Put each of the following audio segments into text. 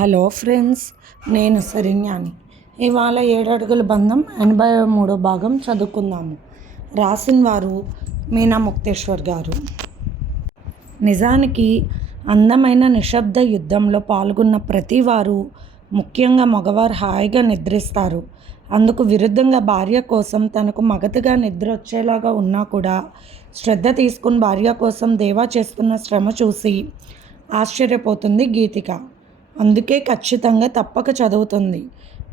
Hello friends నేను శరణ్యాని. ఇవాళ ఏడడుగుల బంధం ఎనభై మూడో భాగం చదువుకుందాము. రాసిన వారు మీనా ముక్తేశ్వర్ గారు. నిజానికి అందమైన నిశ్శబ్ద యుద్ధంలో పాల్గొన్న ప్రతి వారు ముఖ్యంగా మగవారు హాయిగా నిద్రిస్తారు. అందుకు విరుద్ధంగా భార్య కోసం తనకు మగతగా నిద్ర వచ్చేలాగా ఉన్నా కూడా శ్రద్ధ తీసుకుని భార్య కోసం దేవా చేస్తున్న శ్రమ చూసి ఆశ్చర్యపోతుంది గీతిక. అందుకే ఖచ్చితంగా తప్పక చదువుతుంది.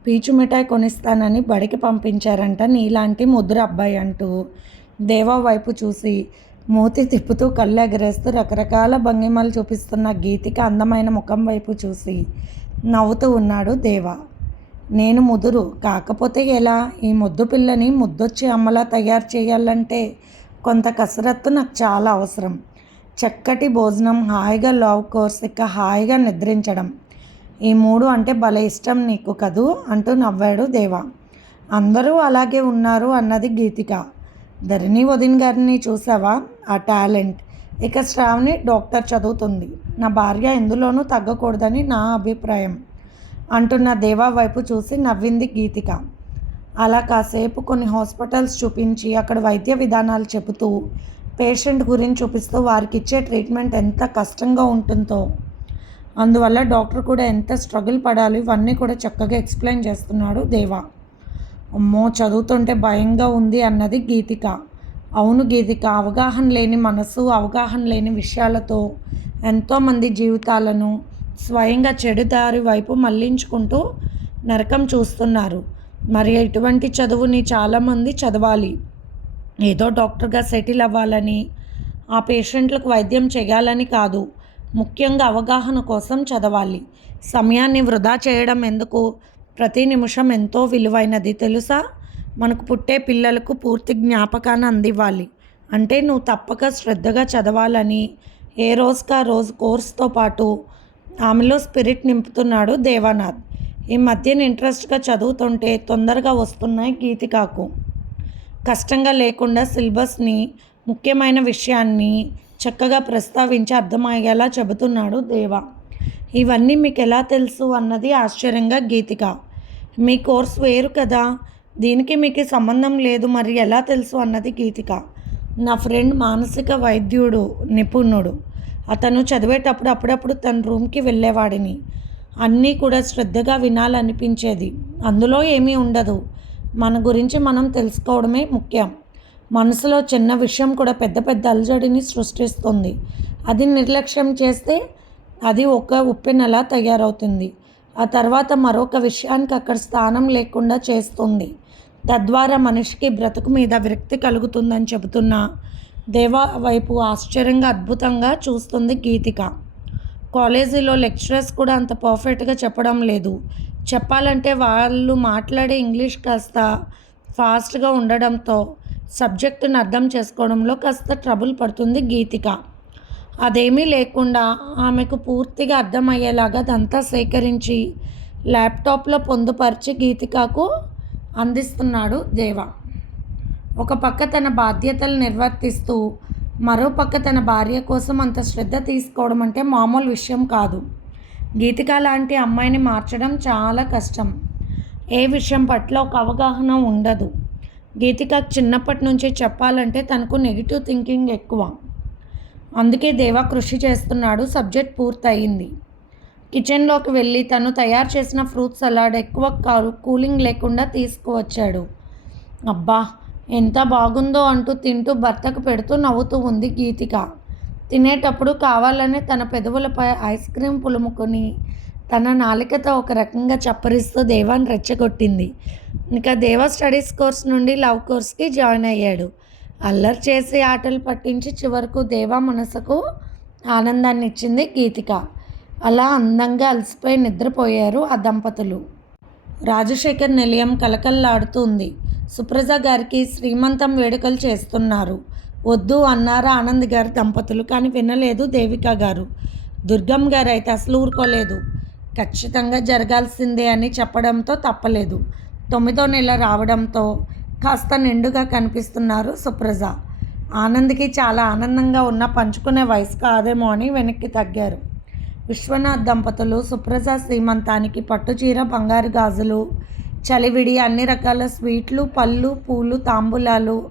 పీచు మిఠాయి కొనిస్తానని బడికి పంపించారంట నీలాంటి ముద్ర అబ్బాయి అంటూ. దేవా వైపు చూసి మూతి తిప్పుతూ కళ్ళు ఎగరేస్తూ రకరకాల భంగిమలు చూపిస్తున్న గీతిక అందమైన ముఖం వైపు చూసి నవ్వుతూ ఉన్నాడు దేవా. నేను ముదురు కాకపోతే ఎలా? ఈ ముద్దు పిల్లని ముద్దొచ్చి అమ్మలా తయారు చేయాలంటే కొంత కసరత్తు నాకు చాలా అవసరం. చక్కటి భోజనం హాయిగా లవ్ కోర్స్ ఇక హాయిగా నిద్రించడం. ఈ మూడు అంటే భలే ఇష్టం నీకు కదూ అంటూ నవ్వాడు దేవా. అందరూ అలాగే ఉన్నారు అన్నది గీతిక. ధరణి వదిన్ గారిని చూసావా? ఆ టాలెంట్. ఇక శ్రావణి డాక్టర్ చదువుతుంది. నా భార్య ఎందులోనూ తగ్గకూడదని నా అభిప్రాయం అంటున్న దేవా వైపు చూసి నవ్వింది గీతిక. అలా కాసేపు కొన్ని హాస్పిటల్స్ చూపించి అక్కడ వైద్య విధానాలు చెబుతూ పేషెంట్ గురించి చూపిస్తూ వారికి ఇచ్చే ట్రీట్మెంట్ ఎంత కష్టంగా ఉంటుందో అందువల్ల డాక్టర్ కూడా ఎంత స్ట్రగుల్ పడాలి ఇవన్నీ కూడా చక్కగా ఎక్స్ప్లెయిన్ చేస్తున్నాడు దేవా. అమ్మో చదువుతుంటే భయంగా ఉంది అన్నది గీతిక. అవును గీతిక అవగాహన లేని మనసు అవగాహన లేని విషయాలతో ఎంతోమంది జీవితాలను స్వయంగా చెడుదారి వైపు మళ్ళించుకుంటూ నరకం చూస్తున్నారు. మరి ఇటువంటి చదువుని చాలామంది చదవాలి. ఏదో డాక్టర్గా సెటిల్ అవ్వాలని ఆ పేషెంట్లకు వైద్యం చేయాలని కాదు. ముఖ్యంగా అవగాహన కోసం చదవాలి. సమయాన్ని వృధా చేయడం ఎందుకు? ప్రతి నిమిషం ఎంతో విలువైనది తెలుసా? మనకు పుట్టే పిల్లలకు పూర్తి జ్ఞాపకాన్ని అందివ్వాలి. అంటే నువ్వు తప్పక శ్రద్ధగా చదవాలని. ఏ రోజుకా రోజు కోర్స్తో పాటు ఆమెలో స్పిరిట్ నింపుతున్నాడు దేవానాథ్. ఈ మధ్యన ఇంట్రెస్ట్గా చదువుతుంటే తొందరగా వస్తున్నాయి గీతికాకు. కష్టంగా లేకుండా సిలబస్ని ముఖ్యమైన విషయాన్ని చక్కగా ప్రస్తావించి అర్థమయ్యేలా చెబుతున్నాడు దేవ. ఇవన్నీ మీకు ఎలా తెలుసు అన్నది ఆశ్చర్యంగా గీతిక. మీ కోర్స్ వేరు కదా. దీనికి మీకు సంబంధం లేదు మరి ఎలా తెలుసు అన్నది గీతిక. నా ఫ్రెండ్ మానసిక వైద్యుడు నిపుణుడు. అతను చదివేటప్పుడు అప్పుడప్పుడు తన రూమ్కి వెళ్ళేవాడిని. అన్నీ కూడా శ్రద్ధగా వినాలనిపించేది. అందులో ఏమీ ఉండదు. మన గురించి మనం తెలుసుకోవడమే ముఖ్యం. మనసులో చిన్న విషయం కూడా పెద్ద పెద్ద అలజడిని సృష్టిస్తుంది. అది నిర్లక్ష్యం చేస్తే అది ఒక ఉప్పెనలా తయారవుతుంది. ఆ తర్వాత మరొక విషయానికి అక్కడ స్థానం లేకుండా చేస్తుంది. తద్వారా మనిషికి బ్రతుకు మీద విరక్తి కలుగుతుందని చెబుతున్న దేవా వైపు ఆశ్చర్యంగా అద్భుతంగా చూస్తుంది గీతిక. కాలేజీలో లెక్చరర్స్ కూడా అంత పర్ఫెక్ట్గా చెప్పడం లేదు. చెప్పాలంటే వాళ్ళు మాట్లాడే ఇంగ్లీష్ కాస్త ఫాస్ట్గా ఉండడంతో సబ్జెక్టును అర్థం చేసుకోవడంలో కాస్త ట్రబుల్ పడుతుంది గీతిక. అదేమీ లేకుండా ఆమెకు పూర్తిగా అర్థమయ్యేలాగా అదంతా సేకరించి ల్యాప్టాప్లో పొందుపరిచి గీతికకు అందిస్తున్నాడు దేవ. ఒక పక్క తన బాధ్యతలు నిర్వర్తిస్తూ మరో పక్క తన భార్య కోసం అంత శ్రద్ధ తీసుకోవడం అంటే మామూలు విషయం కాదు. గీతిక లాంటి అమ్మాయిని మార్చడం చాలా కష్టం. ఏ విషయం పట్ల ఒక అవగాహన ఉండదు. గీతికకు చిన్నప్పటి నుంచి చెప్పాలంటే తనకు నెగిటివ్ థింకింగ్ ఎక్కువ. అందుకే దేవా కృషి చేస్తున్నాడు సబ్జెక్ట్ పూర్తయింది. కిచెన్లోకి వెళ్ళి తను తయారు చేసిన ఫ్రూట్ సలాడ్ ఎక్కువ కూలింగ్ లేకుండా తీసుకువచ్చాడు. అబ్బా ఎంత బాగుందో అంటూ తింటూ భర్తకు పెడుతూ నవ్వుతూ ఉంది గీతిక. తినేటప్పుడు కావాలనే తన పెదవులపై ఐస్ క్రీమ్ పులుముకొని తన నాలికతో ఒక రకంగా చప్పరిస్తూ దేవాన్ని రెచ్చగొట్టింది. ఇంకా దేవా స్టడీస్ కోర్స్ నుండి లవ్ కోర్స్కి జాయిన్ అయ్యాడు. అల్లరి చేసి ఆటలు పట్టించి చివరకు దేవా మనసుకు ఆనందాన్ని ఇచ్చింది గీతిక. అలా అందంగా అలసిపోయి నిద్రపోయారు ఆ దంపతులు. రాజశేఖర్ నిలయం కలకల్లాడుతుంది సుప్రజ గారికి శ్రీమంతం వేడుకలు చేస్తున్నారు. వద్దు అన్నారా ఆనంద్ గారు దంపతులు కానీ వినలేదు దేవిక గారు. దుర్గం గారు అయితే అసలు ఊరుకోలేదు. ఖచ్చితంగా జరగాల్సిందే అని చెప్పడంతో తప్పలేదు. తొమ్మిదో నెల రావడంతో కాస్త నిండుగా కనిపిస్తున్నారు సుప్రజ. ఆనంద్కి చాలా ఆనందంగా ఉన్న పంచుకునే వయసు కాదేమో అని వెనక్కి తగ్గారు. విశ్వనాథ్ దంపతులు సుప్రజ శ్రీమంతానికి పట్టుచీర బంగారు గాజులు చలివిడి అన్ని రకాల స్వీట్లు పళ్ళు పూలు తాంబూలాలు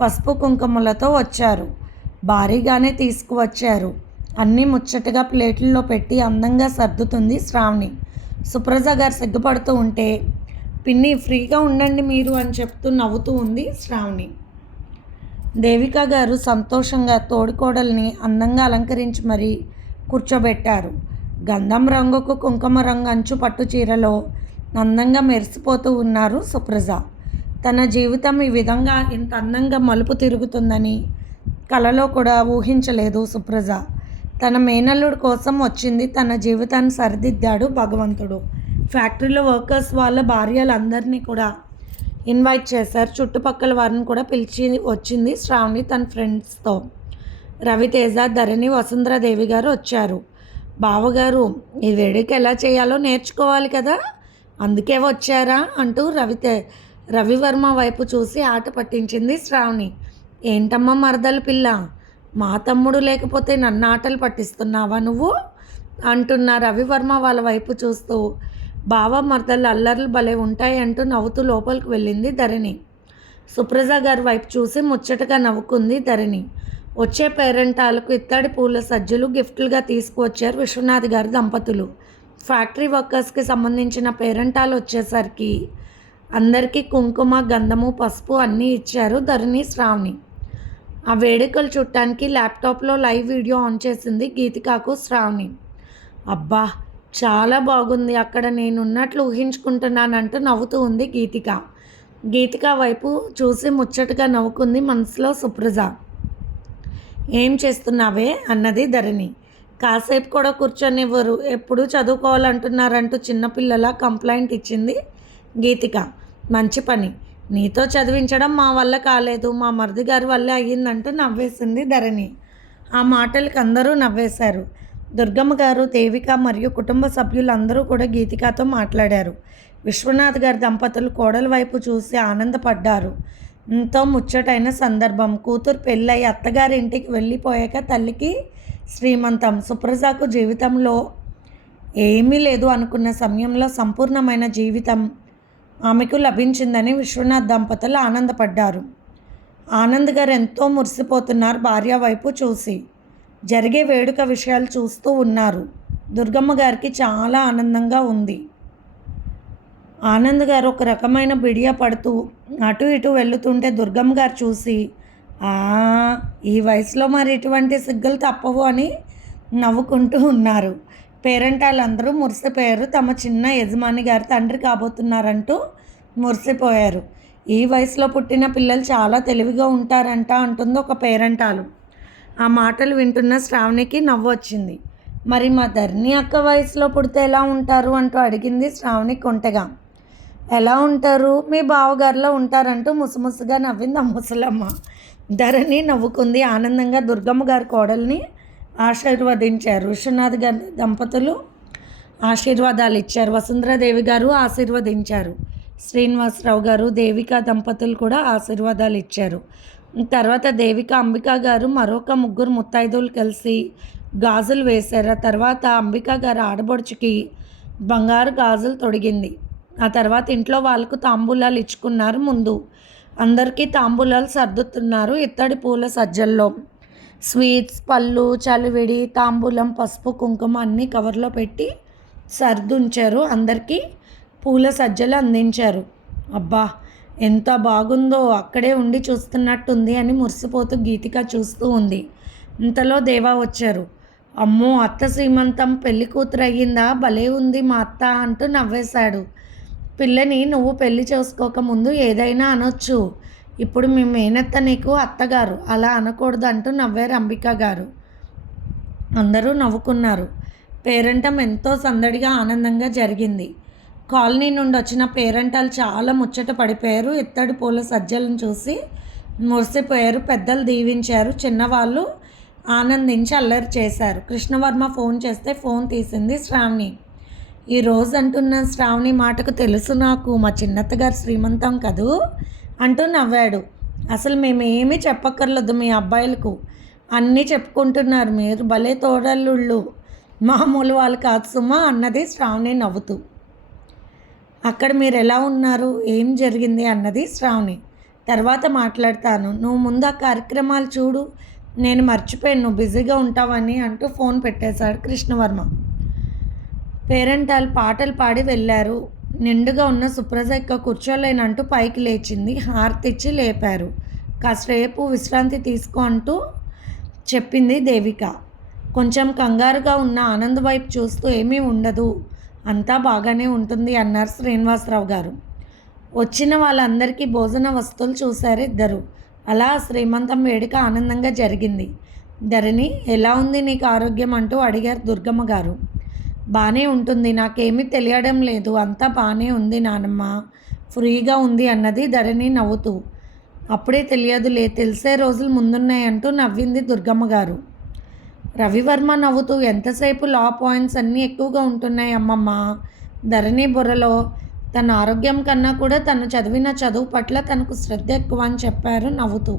పసుపు కుంకుమలతో వచ్చారు. భారీగానే తీసుకువచ్చారు. అన్నీ ముచ్చటగా ప్లేట్లలో పెట్టి అందంగా సర్దుతుంది శ్రావణి. సుప్రజ గారు సిగ్గుపడుతూ ఉంటే పిన్ని ఫ్రీగా ఉండండి మీరు అని చెప్తూ నవ్వుతూ ఉంది శ్రావణి. దేవిక గారు సంతోషంగా తోడికోడల్ని అందంగా అలంకరించి మరీ కూర్చోబెట్టారు. గంధం రంగుకు కుంకుమ రంగు అంచు పట్టు చీరలో అందంగా మెరిసిపోతూ ఉన్నారు సుప్రజ. తన జీవితం ఈ విధంగా ఇంత అందంగా మలుపు తిరుగుతుందని కలలో కూడా ఊహించలేదు సుప్రజ. తన మేనల్లుడు కోసం వచ్చింది. తన జీవితాన్ని సరిదిద్దాడు భగవంతుడు. ఫ్యాక్టరీలో వర్కర్స్ వాళ్ళ భార్యలందరినీ కూడా ఇన్వైట్ చేశారు. చుట్టుపక్కల వారిని కూడా పిలిచి వచ్చింది శ్రావణి తన ఫ్రెండ్స్తో. రవితేజ ధరణి వసుంధరాదేవి గారు వచ్చారు. బావగారు ఈ వేడుక ఎలా చేయాలో నేర్చుకోవాలి కదా? అందుకే వచ్చారా? అంటూ రవితే రవివర్మ వైపు చూసి ఆట పట్టించింది శ్రావణి. ఏంటమ్మా మరదల పిల్ల? మా తమ్ముడు లేకపోతే నన్ను ఆటలు పట్టిస్తున్నావా నువ్వు? అంటున్న రవివర్మ వాళ్ళ వైపు చూస్తూ బావ మర్దలు అల్లర్లు భలే ఉంటాయి అంటూ నవ్వుతూ లోపలికి వెళ్ళింది ధరణి. సుప్రజ గారి వైపు చూసి ముచ్చటగా నవ్వుకుంది ధరణి. వచ్చే పేరెంటాలకు ఇత్తడి పూల సజ్జలు గిఫ్ట్లుగా తీసుకువచ్చారు విశ్వనాథ్ గారి దంపతులు. ఫ్యాక్టరీ వర్కర్స్కి సంబంధించిన పేరెంటాలు వచ్చేసరికి అందరికీ కుంకుమ గంధము పసుపు అన్నీ ఇచ్చారు ధరణి శ్రావణి. ఆ వేడుకలు చుట్టానికి ల్యాప్టాప్లో లైవ్ వీడియో ఆన్ చేసింది గీతికాకు శ్రావణి. అబ్బా చాలా బాగుంది. అక్కడ నేనున్నట్లు ఊహించుకుంటున్నానంటూ నవ్వుతూ ఉంది గీతిక. గీతిక వైపు చూసి ముచ్చటగా నవ్వుకుంది మనసులో సుప్రజ. ఏం చేస్తున్నావే? అన్నది ధరణి. కాసేపు కూడా కూర్చొనివ్వరు. ఎప్పుడు చదువుకోవాలంటున్నారంటూ చిన్నపిల్లల కంప్లైంట్ ఇచ్చింది గీతిక. మంచి పని. నీతో చదివించడం మా వల్ల కాలేదు మా మరిది గారి వల్లే అయ్యిందంటూ నవ్వేసింది ధరణి. ఆ మాటలకు అందరూ నవ్వేశారు. దుర్గమ్మ గారు దేవిక మరియు కుటుంబ సభ్యులందరూ కూడా గీతికాతో మాట్లాడారు. విశ్వనాథ్ గారి దంపతులు కోడల వైపు చూసి ఆనందపడ్డారు. ఎంతో ముచ్చటైన సందర్భం. కూతురు పెళ్ళై అత్తగారి ఇంటికి వెళ్ళిపోయాక తల్లికి శ్రీమంతం. సుప్రజాకు జీవితంలో ఏమీ లేదు అనుకున్న సమయంలో సంపూర్ణమైన జీవితం. ఆమెకు లభించిందని విశ్వనాథ్ దంపతులు ఆనందపడ్డారు. ఆనంద్ గారు ఎంతో మురిసిపోతున్నారు భార్య వైపు చూసి. జరిగే వేడుక విషయాలు చూస్తూ ఉన్నారు. దుర్గమ్మ గారికి చాలా ఆనందంగా ఉంది. ఆనంద్ గారు ఒక రకమైన బిడియా పడుతూ అటు ఇటు వెళ్తుంటే దుర్గమ్మ గారు చూసి ఈ వయసులో మరి ఇటువంటి సిగ్గులు తప్పవు అని నవ్వుకుంటూ ఉన్నారు. పేరెంటాలందరూ మురిసిపోయారు. తమ చిన్న యజమాని గారు తండ్రి కాబోతున్నారంటూ మురిసిపోయారు. ఈ వయసులో పుట్టిన పిల్లలు చాలా తెలివిగా ఉంటారంట అంటుంది ఒక పేరెంటాలు. ఆ మాటలు వింటున్న శ్రావణికి నవ్వు వచ్చింది. మరి మా ధరణి అక్క వయసులో పుడితే ఎలా ఉంటారు అంటూ అడిగింది శ్రావణి కొంటగా. ఎలా ఉంటారు? మీ బావగారిలో ఉంటారంటూ ముసుముసుగా నవ్వింది ఆ ముసలమ్మ. ధరణి నవ్వుకుంది ఆనందంగా దుర్గమ్మ గారి కోడల్ని ఆశీర్వదించారు. విశ్వనాథ్ గారి దంపతులు ఆశీర్వాదాలు ఇచ్చారు. వసుంధరాదేవి గారు ఆశీర్వదించారు. శ్రీనివాసరావు గారు దేవిక దంపతులు కూడా ఆశీర్వాదాలు ఇచ్చారు. తర్వాత దేవిక అంబిక గారు మరొక ముగ్గురు ముత్తైదులు కలిసి గాజులు వేశారు. ఆ తర్వాత అంబిక గారు ఆడబడుచుకి బంగారు గాజులు తొడిగింది. ఆ తర్వాత ఇంట్లో వాళ్ళకు తాంబూలాలు ఇచ్చుకున్నారు. ముందు అందరికీ తాంబూలాలు సర్దుతున్నారు. ఇత్తడి పూల సజ్జల్లో స్వీట్స్ పళ్ళు చలివిడి తాంబూలం పసుపు కుంకుమ అన్నీ కవర్లో పెట్టి సర్దుంచారు. అందరికీ పూల సజ్జలు అందించారు. అబ్బా ఎంత బాగుందో! అక్కడే ఉండి చూస్తున్నట్టుంది అని మురిసిపోతూ గీతిక చూస్తూ ఉంది. ఇంతలో దేవా వచ్చారు. అమ్మో అత్త శ్రీమంతం పెళ్ళి కూతురు అయ్యిందా? భలే ఉంది మా అత్త అంటూ నవ్వేశాడు. పిల్లని నువ్వు పెళ్ళి చేసుకోక ముందు ఏదైనా అనొచ్చు. ఇప్పుడు మీ మేనత్త నీకు అత్తగారు. అలా అనకూడదు అంటూ నవ్వారు అంబిక గారు. అందరూ నవ్వుకున్నారు. పేరంటం ఎంతో సందడిగా ఆనందంగా జరిగింది. కాలనీ నుండి వచ్చిన పేరంటాలు చాలా ముచ్చట పడిపోయారు. ఇత్తడి పూల సజ్జలను చూసి మురిసిపోయారు. పెద్దలు దీవించారు. చిన్నవాళ్ళు ఆనందించి అల్లరి చేశారు. కృష్ణవర్మ ఫోన్ చేస్తే ఫోన్ తీసింది శ్రావణి. ఈ రోజు అంటున్న శ్రావణి మాటకు తెలుసు నాకు. మా చిన్నత్తగారు శ్రీమంతం కదూ? అంటూ నవ్వాడు. అసలు మేము ఏమీ చెప్పక్కర్లేదు మీ అబ్బాయిలకు. అన్నీ చెప్పుకుంటున్నారు మీరు. భలే తోడల్లుళ్ళు. మామూలు వాళ్ళు కాదు సుమా అన్నది శ్రావణి నవ్వుతూ. అక్కడ మీరు ఎలా ఉన్నారు? ఏం జరిగింది? అన్నది శ్రావణి. తర్వాత మాట్లాడతాను. నువ్వు ముందు ఆ కార్యక్రమాలు చూడు. నేను మర్చిపోయాను. నువ్వు బిజీగా ఉంటావని అంటూ ఫోన్ పెట్టేశాడు కృష్ణవర్మ. పేరెంటాలు పాటలు పాడి వెళ్ళారు. నిండుగా ఉన్న సుప్రజ యొక్క కూర్చోలేనంటూ పైకి లేచింది. హారతిచ్చి లేపారు. కాసేపు విశ్రాంతి తీసుకో అంటూ చెప్పింది దేవిక. కొంచెం కంగారుగా ఉన్న ఆనంద్ వైపు చూస్తూ ఏమీ ఉండదు. అంతా బాగానే ఉంటుంది అన్నారు శ్రీనివాసరావు గారు. వచ్చిన వాళ్ళందరికీ భోజన వస్తువులు చూశారు ఇద్దరు. అలా శ్రీమంతం వేడుక ఆనందంగా జరిగింది. ధరణి ఎలా ఉంది నీకు ఆరోగ్యం అంటూ అడిగారు దుర్గమ్మ గారు. బాగానే ఉంటుంది. నాకేమీ తెలియడం లేదు. అంతా బాగానే ఉంది నానమ్మ. ఫ్రీగా ఉంది అన్నది ధరణి నవ్వుతూ. అప్పుడే తెలియదులే తెలిసే రోజులు ముందున్నాయంటూ నవ్వింది దుర్గమ్మ గారు. రవివర్మ నవ్వుతూ ఎంతసేపు లా పాయింట్స్ అన్నీ ఎక్కువగా ఉంటున్నాయి అమ్మమ్మ. ధరణి బుర్రలో తన ఆరోగ్యం కన్నా కూడా తను చదివిన చదువు పట్ల తనకు శ్రద్ధ ఎక్కువ అని చెప్పారు నవ్వుతూ.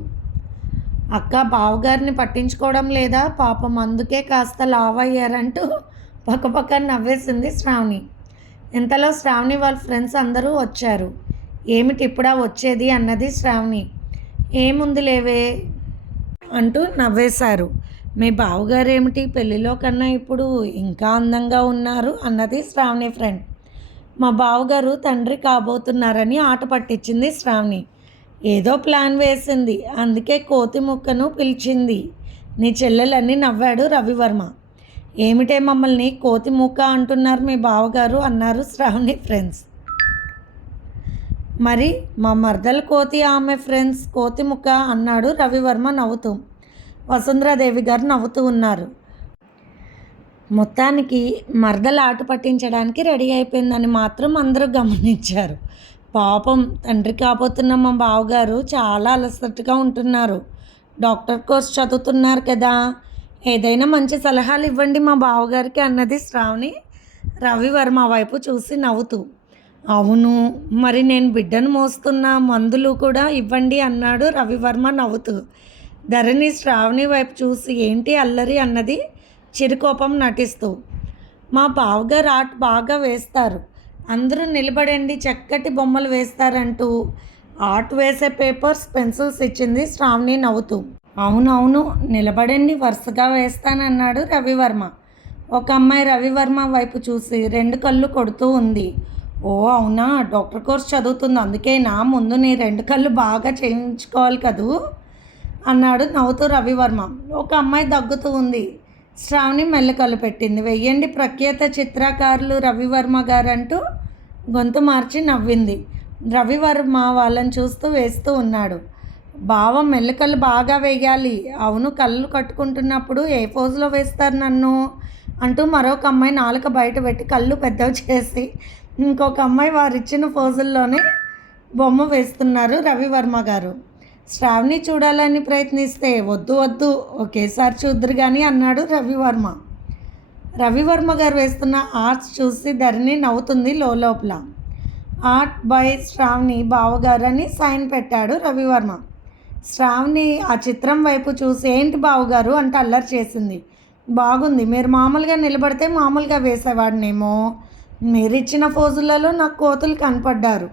అక్క బావగారిని పట్టించుకోవడం లేదా? పాపం అందుకే కాస్త లావ్ అయ్యారంటూ పక్కపక్క నవ్వేసింది శ్రావణి. ఇంతలో శ్రావణి వాళ్ళ ఫ్రెండ్స్ అందరూ వచ్చారు? ఏమిటి ఇప్పుడా వచ్చేది? అన్నది శ్రావణి. ఏముంది లేవే అంటూ నవ్వేశారు. మీ బావగారు ఏమిటి పెళ్ళిలో కన్నా ఇప్పుడు ఇంకా అందంగా ఉన్నారు? అన్నది శ్రావణి ఫ్రెండ్. మా బావగారు తండ్రి కాబోతున్నారని ఆట పట్టించింది శ్రావణి. ఏదో ప్లాన్ వేసింది. అందుకే కోతి ముక్కను పిలిచింది. నీ చెల్లెలని నవ్వాడు రవివర్మ. ఏమిటే మమ్మల్ని కోతి మూక అంటున్నారు మీ బావగారు అన్నారు శ్రావణి ఫ్రెండ్స్. మరి మా మర్దల కోతి ఆమె ఫ్రెండ్స్ కోతి ముక్క అన్నాడు రవివర్మ నవ్వుతూ. వసుంధరాదేవి గారు నవ్వుతూ ఉన్నారు. మొత్తానికి మరదలు ఆట పట్టించడానికి రెడీ అయిపోయిందని మాత్రం అందరూ గమనించారు. పాపం తండ్రి కాబోతున్న మా బావగారు చాలా అలసటగా ఉంటున్నారు. డాక్టర్ కోర్స్ చదువుతున్నారు కదా. ఏదైనా మంచి సలహాలు ఇవ్వండి మా బావగారికి అన్నది శ్రావణి. రవివర్మ వైపు చూసి నవ్వుతూ అవును మరి నేను బిడ్డను మోస్తున్న మందులు కూడా ఇవ్వండి అన్నాడు రవివర్మ నవ్వుతూ. ధరణి శ్రావణి వైపు చూసి ఏంటి అల్లరి అన్నది చిరుకోపం నటిస్తూ మా బావగారు ఆర్ట్ బాగా వేస్తారు అందరూ నిలబడండి చక్కటి బొమ్మలు వేస్తారంటూ ఆర్ట్ వేసే పేపర్స్ పెన్సిల్స్ ఇచ్చింది శ్రావణి నవ్వుతూ. అవునవును నిలబడండి వరుసగా వేస్తానన్నాడు రవివర్మ. ఒక అమ్మాయి రవివర్మ వైపు చూసి రెండు కళ్ళు కొడుతూ ఉంది. ఓ అవునా? డాక్టర్ కోర్స్ చదువుతుంది అందుకే నా ముందు నీ రెండు కళ్ళు బాగా చేయించుకోవాలి కదూ? అన్నాడు నవ్వుతూ రవివర్మ. ఒక అమ్మాయి దగ్గుతూ ఉంది. శ్రావణి మెల్లకలు పెట్టింది. వెయ్యండి ప్రఖ్యాత చిత్రకారులు రవివర్మ గారు అంటూ గొంతు మార్చి నవ్వింది. రవివర్మ వాళ్ళని చూస్తూ వేస్తూ ఉన్నాడు. బావ మెల్లకళ్ళు బాగా వేయాలి. అవును కళ్ళు కట్టుకుంటున్నప్పుడు ఏ పోజులో వేస్తారు నన్ను? అంటూ మరొక అమ్మాయి నాలుక బయట పెట్టి కళ్ళు పెద్దవి చేసి ఇంకొక అమ్మాయి వారిచ్చిన పోజుల్లోనే బొమ్మ వేస్తున్నారు రవివర్మ గారు. శ్రావణి చూడాలని ప్రయత్నిస్తే వద్దు వద్దు ఒకేసారి చూద్దరు కానీ అన్నాడు రవివర్మ. రవివర్మ గారు వేస్తున్న ఆర్ట్స్ చూసి ధరణి నవ్వుతుంది లోపల ఆర్ట్ బై శ్రావణి బావగారు అని సైన్ పెట్టాడు రవివర్మ. శ్రావణి ఆ చిత్రం వైపు చూసి ఏంటి బావగారు? అంటే అల్లరి చేసింది. బాగుంది. మీరు మామూలుగా నిలబడితే మామూలుగా వేసేవాడినేమో. మీరు ఇచ్చిన ఫోజులలో నాకు కోతులు కనపడ్డారు.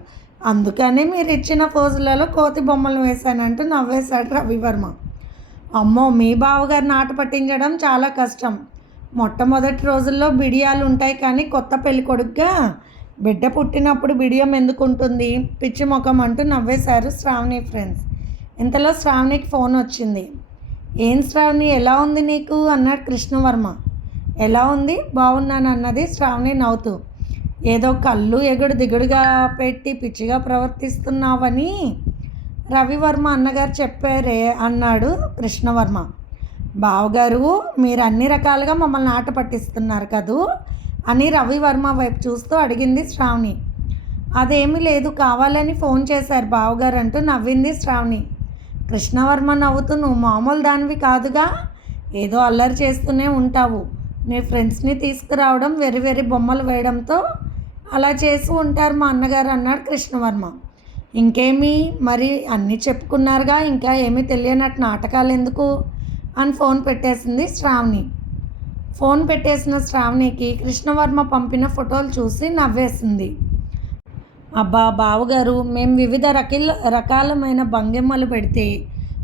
అందుకనే మీరు ఇచ్చిన ఫోజులలో కోతి బొమ్మలు వేశానంటూ నవ్వేశాడు రవివర్మ. అమ్మో మీ బావగారిని ఆట పట్టించడం చాలా కష్టం. మొట్టమొదటి రోజుల్లో బిడియాలు ఉంటాయి కానీ కొత్త పెళ్ళి కొడుకుగా. బిడ్డ పుట్టినప్పుడు బిడియం ఎందుకు ఉంటుంది పిచ్చి ముఖం అంటూ నవ్వేశారు శ్రావణి ఫ్రెండ్స్ ఇంతలో శ్రావణికి ఫోన్ వచ్చింది. ఏం శ్రావణి ఎలా ఉంది నీకు? అన్నాడు కృష్ణవర్మ. ఎలా ఉంది? బాగున్నాను అన్నది శ్రావణి నవ్వుతూ. ఏదో కళ్ళు ఎగుడు దిగుడుగా పెట్టి పిచ్చిగా ప్రవర్తిస్తున్నావని రవివర్మ అన్నగారు చెప్పారే అన్నాడు కృష్ణవర్మ. బావగారు మీరు అన్ని రకాలుగా మమ్మల్ని ఆట పట్టిస్తున్నారు కదూ? అని రవివర్మ వైపు చూస్తూ అడిగింది శ్రావణి. అదేమీ లేదు కావాలని ఫోన్ చేశారు బావగారు అంటూ నవ్వింది శ్రావణి. కృష్ణవర్మ నవ్వుతూ నువ్వు మామూలు దానివి కాదుగా ఏదో అల్లరి చేస్తూనే ఉంటావు. నీ ఫ్రెండ్స్ని తీసుకురావడం వెరి వెరి బొమ్మలు వేయడంతో అలా చేసి ఉంటారు మా అన్నగారు అన్నాడు కృష్ణవర్మ. ఇంకేమి మరి అన్నీ చెప్పుకున్నారుగా ఇంకా ఏమీ తెలియనట్టు నాటకాలు ఎందుకు? అని ఫోన్ పెట్టేసింది శ్రావణి. ఫోన్ పెట్టేసిన శ్రావణికి కృష్ణవర్మ పంపిన ఫోటోలు చూసి నవ్వేసింది. అబ్బా బావగారు మేము వివిధ రకాల రకాలమైన భంగిమలు పెడితే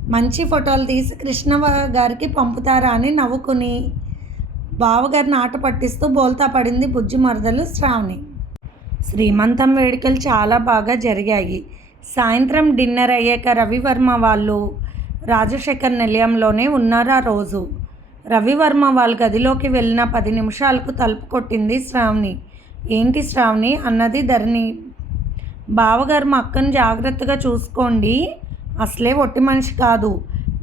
మంచి ఫోటోలు తీసి కృష్ణ గారికి పంపుతారా అని నవ్వుకుని బావగారిని ఆట పట్టిస్తూ బోల్తా పడింది బుజ్జి మరదలు శ్రావణి. శ్రీమంతం వేడుకలు చాలా బాగా జరిగాయి. సాయంత్రం డిన్నర్ అయ్యాక రవివర్మ వాళ్ళు రాజశేఖర్ నిలయంలోనే ఉన్నారు ఆ రోజు. రవివర్మ వాళ్ళ గదిలోకి వెళ్ళిన పది నిమిషాలకు తలుపు కొట్టింది శ్రావణి. ఏంటి శ్రావణి? అన్నది ధరణి బావగారు మా అక్కను జాగ్రత్తగా చూసుకోండి. అసలే ఒట్టి మనిషి కాదు.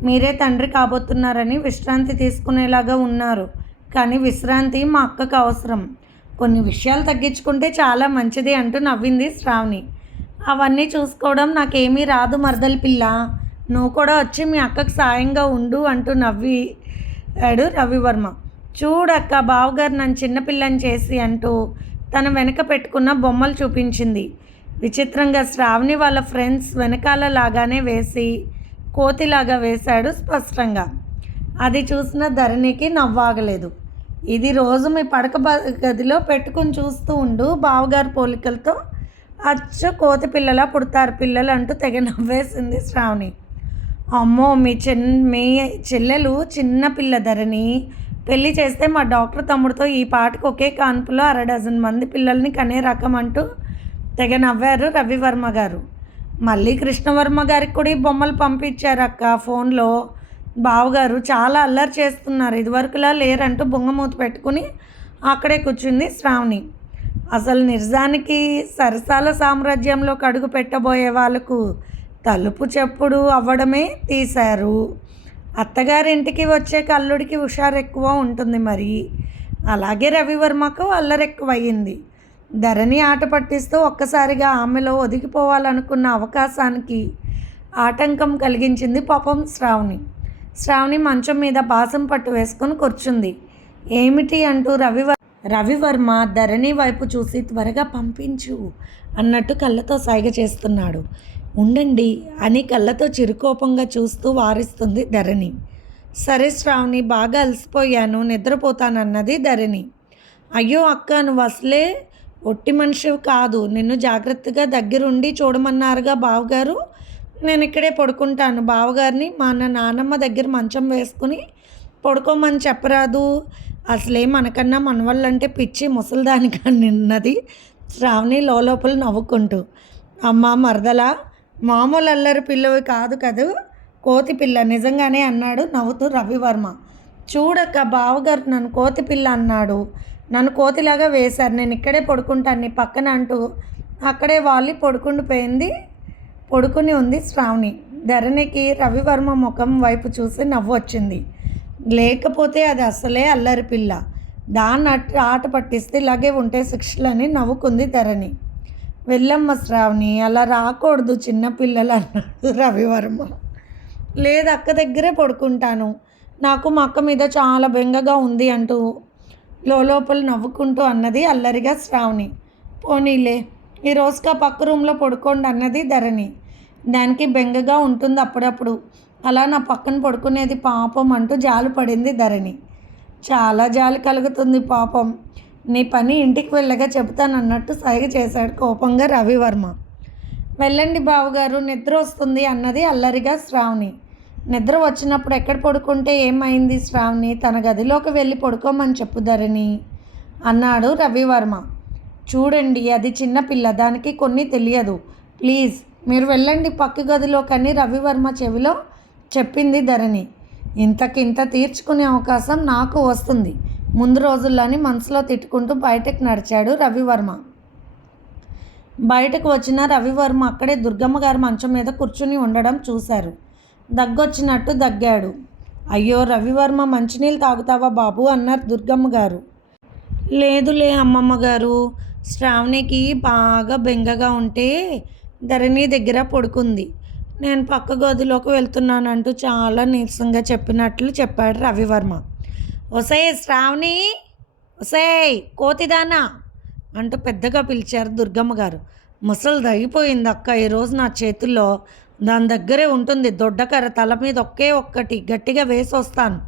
మీరే తండ్రి కాబోతున్నారని విశ్రాంతి తీసుకునేలాగా ఉన్నారు. కానీ విశ్రాంతి మా అక్కకు అవసరం. కొన్ని విషయాలు తగ్గించుకుంటే చాలా మంచిది అంటూ నవ్వింది శ్రావణి. అవన్నీ చూసుకోవడం నాకేమీ రాదు మరదలి పిల్ల. నువ్వు కూడా వచ్చి మీ అక్కకు సాయంగా ఉండు అంటూ నవ్వాడు రవివర్మ. చూడక్క బావగారు నన్ను చిన్నపిల్లని చేసి అంటూ తన వెనక పెట్టుకున్న బొమ్మలు చూపించింది. విచిత్రంగా శ్రావణి వాళ్ళ ఫ్రెండ్స్ వెనకాల లాగానే వేసి కోతిలాగా వేశాడు స్పష్టంగా. అది చూసిన ధరణికి నవ్వాగలేదు. ఇది రోజు మీ పడక గదిలో పెట్టుకుని చూస్తూ ఉండు బావగారి పోలికలతో. అచ్చు కోతి పిల్లలా పుడతారు పిల్లలు అంటూ తెగ నవ్వేసింది శ్రావణి. అమ్మో మీ చిన్ మీ చెల్లెలు చిన్న పిల్ల ధరణి. పెళ్ళి చేస్తే మా డాక్టర్ తమ్ముడితో ఈ పాటకు ఒకే కాన్పులో అర డజన్ మంది పిల్లల్ని కనే రకం అంటూ తెగ నవ్వారు రవివర్మ గారు. మళ్ళీ కృష్ణవర్మ గారికి కూడా ఈ బొమ్మలు పంపించారు అక్క ఫోన్లో. బావగారు చాలా అల్లరి చేస్తున్నారు. ఇదివరకులా లేరంటూ బొంగమూత పెట్టుకుని అక్కడే కూర్చుంది శ్రావణి. అసలు నిజానికి సరసాల సామ్రాజ్యంలోకి అడుగు పెట్టబోయే వాళ్ళకు తలుపు చెప్పుడు అవ్వడమే తీశారు. అత్తగారింటికి వచ్చే కల్లుడికి హుషారు ఎక్కువ ఉంటుంది మరి. అలాగే రవివర్మకు అల్లరి ఎక్కువయ్యింది ధరణి ఆట పట్టిస్తూ ఒక్కసారిగా ఆమెలో ఒదిగిపోవాలనుకున్న అవకాశానికి ఆటంకం కలిగించింది పాపం శ్రావణి. శ్రావణి మంచం మీద బాసం పట్టు వేసుకొని కూర్చుంది. ఏమిటి అంటూ రవివర్ రవివర్మ ధరణి వైపు చూసి త్వరగా పంపించు అన్నట్టు కళ్ళతో సైగ చేస్తున్నాడు. ఉండండి అని కళ్ళతో చిరుకోపంగా చూస్తూ వారిస్తుంది ధరణి. సరే శ్రావణి బాగా అలసిపోయాను నిద్రపోతానన్నది ధరణి. అయ్యో అక్క నువ్వు అసలే ఒట్టి మనిషి కాదు. నిన్ను జాగ్రత్తగా దగ్గరుండి చూడమన్నారుగా బావగారు. నేను ఇక్కడే పడుకుంటాను. బావగారిని మా అన్న నానమ్మ దగ్గర మంచం వేసుకుని పడుకోమని చెప్పరాదు. అసలే మనకన్నా మనవాళ్ళంటే పిచ్చి ముసలిదానిగా నిన్నది. శ్రావణి లోపల నవ్వుకుంటూ అమ్మ మరదలా మామూలు అల్లరి పిల్లవి కాదు కదూ? కోతి పిల్ల నిజంగానే అన్నాడు నవ్వుతూ రవివర్మ. చూడక్క బావగారు నన్ను కోతి పిల్ల అన్నాడు. నన్ను కోతిలాగా వేశారు. నేను ఇక్కడే పడుకుంటాను. నీ పక్కన అంటూ అక్కడే వాళ్ళు పడుకుండిపోయింది పడుకుని ఉంది శ్రావణి. ధరణికి రవివర్మ ముఖం వైపు చూసి నవ్వు వచ్చింది. లేకపోతే అది అసలే అల్లరి పిల్ల. దాన్ని అట్ ఆట పట్టిస్తే ఇలాగే ఉంటే శిక్షలని నవ్వుకుంది ధరణి. వెళ్ళమ్మ శ్రావణి అలా రాకూడదు చిన్నపిల్లలు అన్నాడు రవివర్మ. లేదు అక్క దగ్గరే పడుకుంటాను. నాకు మా అక్క మీద చాలా బెంగగా ఉంది అంటూ లోపల నవ్వుకుంటూ అన్నది అల్లరిగా శ్రావణి. పోనీలే ఈ రోజుగా పక్క రూమ్లో పడుకోండి అన్నది ధరణి. దానికి బెంగగా ఉంటుంది అప్పుడప్పుడు. అలా నా పక్కన పడుకునేది పాపం అంటూ జాలు పడింది ధరణి. చాలా జాలి కలుగుతుంది పాపం. నీ పని ఇంటికి వెళ్ళగా చెబుతానన్నట్టు సైగ చేశాడు కోపంగా రవివర్మ. వెళ్ళండి బావగారు నిద్ర వస్తుంది అన్నది అల్లరిగా శ్రావణి. నిద్ర వచ్చినప్పుడు ఎక్కడ పడుకుంటే ఏమైంది శ్రావణి? తన గదిలోకి వెళ్ళి పడుకోమని చెప్పు ధరణి అన్నాడు రవివర్మ. చూడండి అది చిన్నపిల్ల దానికి కొన్ని తెలియదు. ప్లీజ్ మీరు వెళ్ళండి పక్క గదిలోకని రవివర్మ చెవిలో చెప్పింది ధరణి. ఇంతకింత తీర్చుకునే అవకాశం నాకు వస్తుంది. ముందు రోజుల్లోని మనసులో తిట్టుకుంటూ బయటకు నడిచాడు రవివర్మ. బయటకు వచ్చిన రవివర్మ అక్కడే దుర్గమ్మ గారి మంచం మీద కూర్చుని ఉండడం చూశారు. దగ్గొచ్చినట్టు దగ్గాడు. అయ్యో రవివర్మ మంచినీళ్ళు తాగుతావా బాబు? అన్నారు దుర్గమ్మ గారు. లేదులే అమ్మమ్మ గారు శ్రావణికి బాగా బెంగగా ఉంటే ధరణి దగ్గర పడుకుంది. నేను పక్క గదిలోకి వెళ్తున్నానంటూ చాలా నీరసంగా చెప్పినట్లు చెప్పాడు రవివర్మ. ఒసే శ్రావణి ఒసే కోతిదానా అంటూ పెద్దగా పిలిచారు దుర్గమ్మ గారు. ముసలు అయిపోయింది అక్క ఈరోజు నా చేతుల్లో దాని దగ్గరే ఉంటుంది. దొడ్డకర్ర తల మీద ఒకే ఒక్కటి గట్టిగా వేసి వస్తాను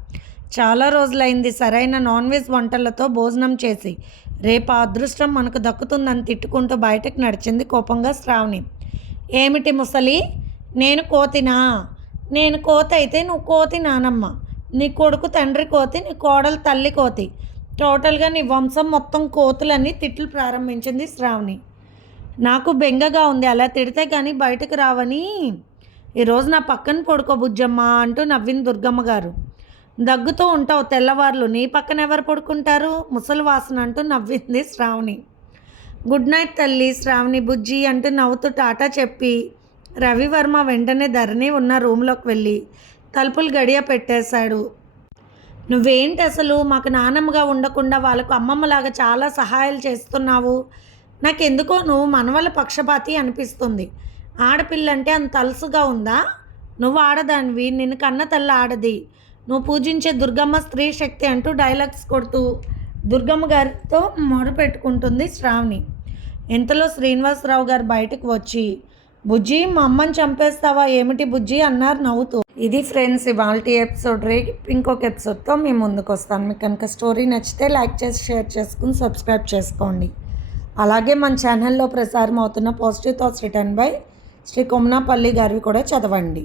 చాలా రోజులైంది సరైన నాన్ వెజ్ వంటలతో భోజనం చేసి. రేపు ఆ అదృష్టం మనకు దక్కుతుందని తిట్టుకుంటూ బయటకు నడిచింది కోపంగా శ్రావణి. ఏమిటి ముసలి? నేను కోతినా? నేను కోతి అయితే నువ్వు కోతి నానమ్మ నీ కొడుకు తండ్రి కోతి నీ కోడలు తల్లి కోతి. టోటల్గా నీ వంశం మొత్తం కోతులని తిట్లు ప్రారంభించింది శ్రావణి. నాకు బెంగగా ఉంది అలా తిడితే కానీ బయటకు రావని. ఈరోజు నా పక్కన పడుకో బుజ్జమ్మ అంటూ నవ్వింది దుర్గమ్మ గారు. దగ్గుతూ ఉంటావు తెల్లవార్లు నీ పక్కన ఎవరు పడుకుంటారు? ముసలి వాసన అంటూ నవ్వింది శ్రావణి. గుడ్ నైట్ తల్లి శ్రావణి బుజ్జి అంటూ నవ్వుతూ టాటా చెప్పి రవివర్మ వెంటనే ధరణి ఉన్న రూమ్లోకి వెళ్ళి తలుపులు గడియ పెట్టేశాడు. నువ్వేంటి అసలు? మాకు నానమ్మగా ఉండకుండా వాళ్ళకు అమ్మమ్మలాగా చాలా సహాయాలు చేస్తున్నావు. నాకెందుకో నువ్వు మనవల పక్షపాతి అనిపిస్తుంది. ఆడపిల్ల అంటే అంత అలసుగా ఉందా? నువ్వు ఆడదానివి నిన్ను కన్న తల్లి ఆడది. నువ్వు పూజించే దుర్గమ్మ స్త్రీ శక్తి అంటూ డైలాగ్స్ కొడుతూ దుర్గమ్మ గారితో మొరపెట్టుకుంటుంది శ్రావణి. ఇంతలో శ్రీనివాసరావు గారు బయటకు వచ్చి బుజ్జి మా అమ్మని చంపేస్తావా? ఏమిటి బుజ్జి? అన్నారు నవ్వుతూ. ఇది ఫ్రెండ్స్ ఇవాళ ఎపిసోడ్ రేపు ఇంకొక ఎపిసోడ్తో మేము ముందుకు వస్తాను మీకు కనుక స్టోరీ నచ్చితే లైక్ చేసి షేర్ చేసుకుని సబ్స్క్రైబ్ చేసుకోండి. అలాగే మన ఛానల్లో ప్రసారం అవుతున్న positive thoughts written by Shri Komanapalli గారివి కూడా చదవండి.